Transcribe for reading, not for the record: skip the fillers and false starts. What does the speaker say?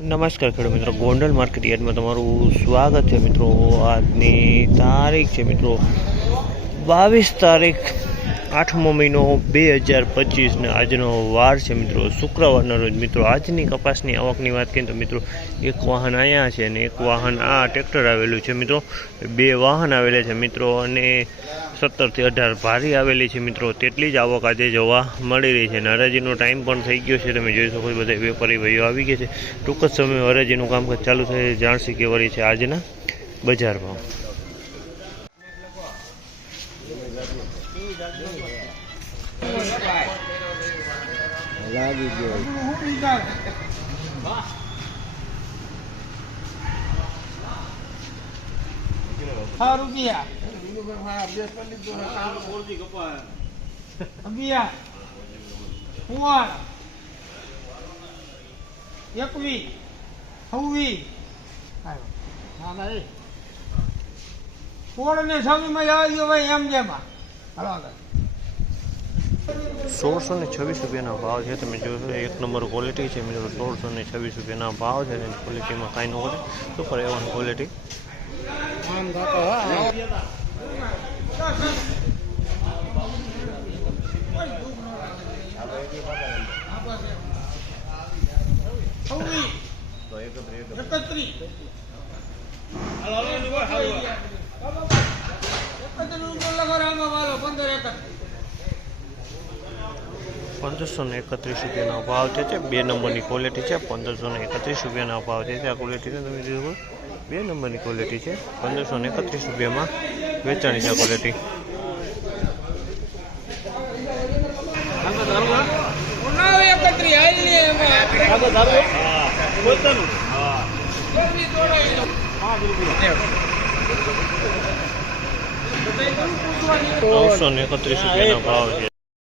નમસ્કાર ખેડૂત મિત્રો, ગોંડલ માર્કેટ યાર્ડમાં તમારું સ્વાગત છે મિત્રો। આજની તારીખ છે મિત્રો 22 તારીખ 8મો મહિનો 2025 ને આજનો વાર છે મિત્રો શુક્રવારનો રોજ। મિત્રો આજની કપાસની આવકની વાત કરીએ તો મિત્રો એક વાહન અહીંયા છે અને એક વાહન આ ટ્રેક્ટર આવેલું છે મિત્રો। બે વાહન આવેલા છે મિત્રો અને 17 થી 18 ભારી આવેલી છે મિત્રો। તેટલી જ આવક આજે જોવા મળી રહી છે અને હરાજીનો ટાઈમ પણ થઈ ગયો છે। તમે જોઈ શકો છો બધા વેપારી ભાઈઓ આવી ગયા છે। ટૂંક જ સમયમાં હરાજીનું કામકાજ ચાલુ થાય જાણસી કેવરી છે આજના બજાર ભાવ। લાગી ગયો રૂપિયા એકવી છવ્વી સોળ ને 26 માં જવા દો ભાઈ એમ જેમાં 1626 રૂપિયાના ભાવ છે। તમે જોશો એક નંબર ક્વોલિટી છે મિત્રો। 1626 રૂપિયાના ભાવ છે। ક્વોલિટીમાં કાંઈ ન હોય સુપર A1 ક્વોલિટી। ₹1531 રૂપિયાના ભાવ છે। બે નંબરની ક્વોલિટી છે। 1531 રૂપિયાના ભાવ છે। આ ક્વોલિટી તમે જોયું બે નંબરની ક્વોલિટી છે। 1531 રૂપિયામાં વેચાણી છે ક્વોલિટી। ₹931 રૂપિયાના ભાવ છે।